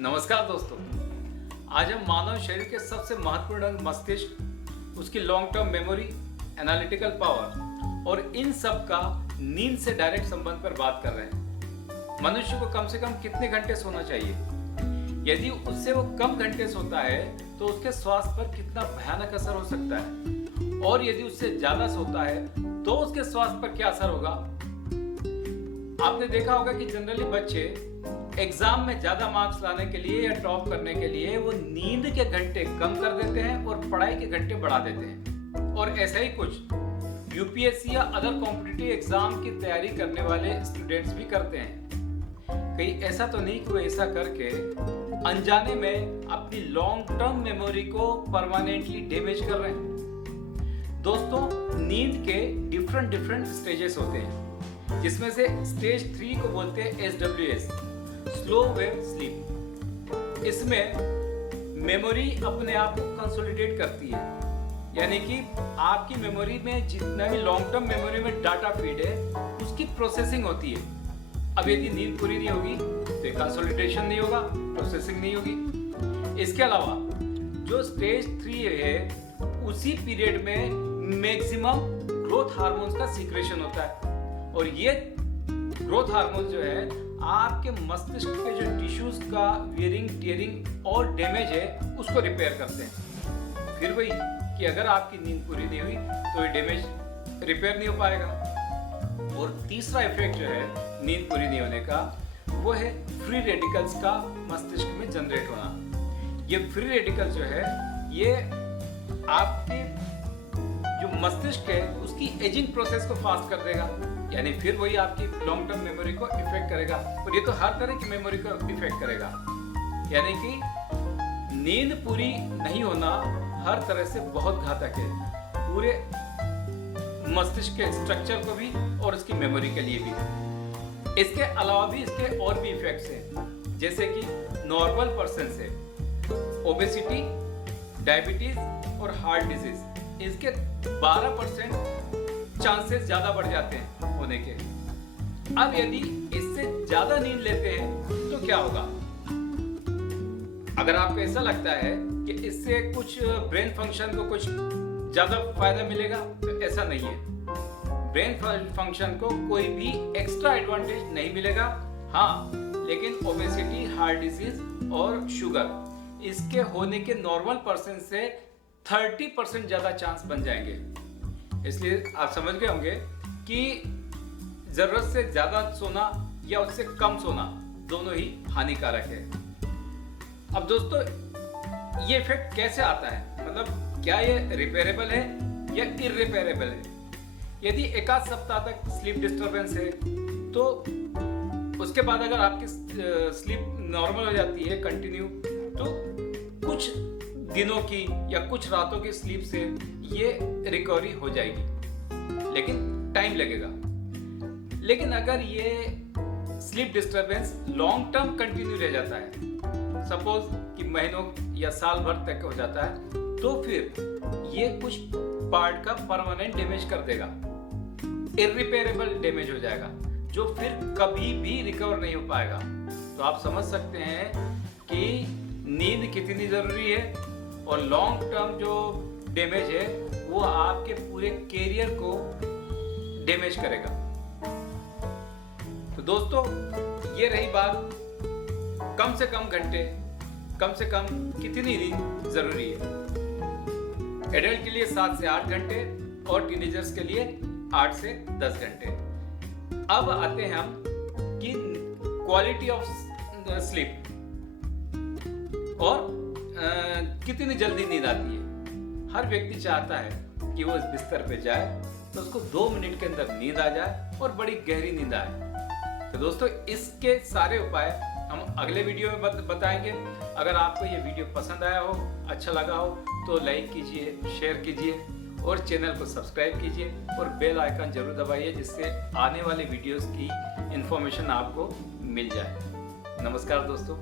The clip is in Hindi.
नमस्कार दोस्तों। आज हम मानव शरीर के सबसे महत्वपूर्ण अंग मस्तिष्क, उसकी long term memory, analytical power और इन सब का नींद से डायरेक्ट संबंध पर बात कर रहे हैं। मनुष्य को कम से कम कितने घंटे सोना चाहिए? यदि उससे वो कम घंटे सोता है तो उसके स्वास्थ्य पर कितना भयानक असर हो सकता है, और यदि उससे ज्यादा सोता है तो उसके स्वास्थ्य पर क्या असर होगा? आपने देखा होगा कि जनरली बच्चे एग्जाम में ज्यादा मार्क्स लाने के लिए या टॉप करने के लिए वो नींद के घंटे कम कर देते हैं और पढ़ाई के घंटे बढ़ा देते हैं। और ऐसा ही कुछ यूपीएससी या अदर कॉम्पिटिटिव एग्जाम की तैयारी करने वाले स्टूडेंट्स भी करते हैं। कहीं ऐसा तो नहीं कि वो ऐसा करके अनजाने में अपनी लॉन्ग टर्म मेमोरी को परमानेंटली डैमेज कर रहे हैं। दोस्तों, नींद के डिफरेंट स्टेजेस होते हैं, जिसमें से स्टेज 3 को बोलते हैं SWS, स्लो वेव स्लीप। इसमें मेमोरी अपने आप को कंसोलिडेट करती है, यानी कि आपकी मेमोरी में जितना भी लॉन्ग टर्म मेमोरी में डाटा फीड है उसकी प्रोसेसिंग होती है। अब यदि नींद पूरी नहीं होगी तो ये कंसोलिडेशन नहीं होगा, प्रोसेसिंग नहीं होगी। इसके अलावा जो स्टेज 3 है उसी पीरियड में मैक्सिमम ग्रोथ हार्मोन्स का सीक्रेशन होता है, और ये ग्रोथ हार्मोन जो है आपके मस्तिष्क के जो टिश्यूज का वियरिंग, टियरिंग और डैमेज है उसको रिपेयर करते हैं। फिर वही कि अगर आपकी नींद पूरी नहीं हुई तो ये डैमेज रिपेयर नहीं हो पाएगा। और तीसरा इफेक्ट जो है नींद पूरी नहीं होने का, वो है फ्री रेडिकल्स का मस्तिष्क में जनरेट होना। ये फ्री रेडिकल जो है ये आपके जो मस्तिष्क है उसकी एजिंग प्रोसेस को फास्ट कर देगा, यानी फिर वही आपकी लॉन्ग टर्म मेमोरी को इफेक्ट करेगा। और ये तो हर तरह की मेमोरी को इफेक्ट करेगा, यानी कि नींद पूरी नहीं होना हर तरह से बहुत घातक है, पूरे मस्तिष्क के स्ट्रक्चर को भी और उसकी मेमोरी के लिए भी। इसके अलावा भी इसके और भी इफेक्ट्स हैं, जैसे कि नॉर्मल पर्सन से ओबेसिटी, डायबिटीज और हार्ट डिजीज, इसके 12% चांसेस ज्यादा बढ़ जाते हैं होने के। अब यदि इससे ज्यादा नींद लेते हैं तो क्या होगा? अगर आपको ऐसा लगता है कि इससे कुछ ब्रेन फंक्शन को कुछ ज्यादा फायदा मिलेगा तो ऐसा नहीं है। ब्रेन फंक्शन को कोई भी एक्स्ट्रा एडवांटेज नहीं मिलेगा। हाँ, लेकिन ओबेसिटी, हार्ट डिजीज और शुगर, इसके होने के नॉर्मल पर्सन से 30% ज्यादा चांस बन जाएंगे। इसलिए आप समझ गए होंगे कि जरूरत से ज्यादा सोना या उससे कम सोना दोनों ही हानिकारक है। अब दोस्तों, ये इफेक्ट कैसे आता है? मतलब क्या ये रिपेयरेबल है या इररिपेयरेबल है? यदि एक आध सप्ताह तक स्लीप डिस्टरबेंस है तो उसके बाद अगर आपकी स्लीप नॉर्मल हो जाती है कंटिन्यू, तो कुछ दिनों की या कुछ रातों की स्लीप से ये रिकवरी हो जाएगी, लेकिन टाइम लगेगा। लेकिन अगर ये sleep disturbance long term continue रह जाता है, सपोज कि महीनों या साल भर तक हो जाता है, तो फिर ये कुछ पार्ट का परमानेंट डैमेज कर देगा, इररिपेयरेबल डैमेज हो जाएगा, जो फिर कभी भी रिकवर नहीं हो पाएगा। तो आप समझ सकते हैं कि नींद कितनी जरूरी है, और लॉन्ग टर्म जो डैमेज है वो आपके पूरे कैरियर को डैमेज करेगा। तो दोस्तों, ये रही बात कम से कम घंटे, कम से कम कितनी नींद जरूरी है। एडल्ट के लिए 7 से 8 घंटे और टीनेजर्स के लिए 8 से 10 घंटे। अब आते हैं हम कि क्वालिटी ऑफ स्लीप और कितनी जल्दी नींद आती है। हर व्यक्ति चाहता है कि वो इस बिस्तर पे जाए तो उसको 2 मिनट के अंदर नींद आ जाए और बड़ी गहरी नींद आए। तो दोस्तों, इसके सारे उपाय हम अगले वीडियो में बताएंगे। अगर आपको ये वीडियो पसंद आया हो, अच्छा लगा हो, तो लाइक कीजिए, शेयर कीजिए और चैनल को सब्सक्राइब कीजिए और बेल आइकन जरूर दबाइए, जिससे आने वाले वीडियोस की इंफॉर्मेशन आपको मिल जाए। नमस्कार दोस्तों।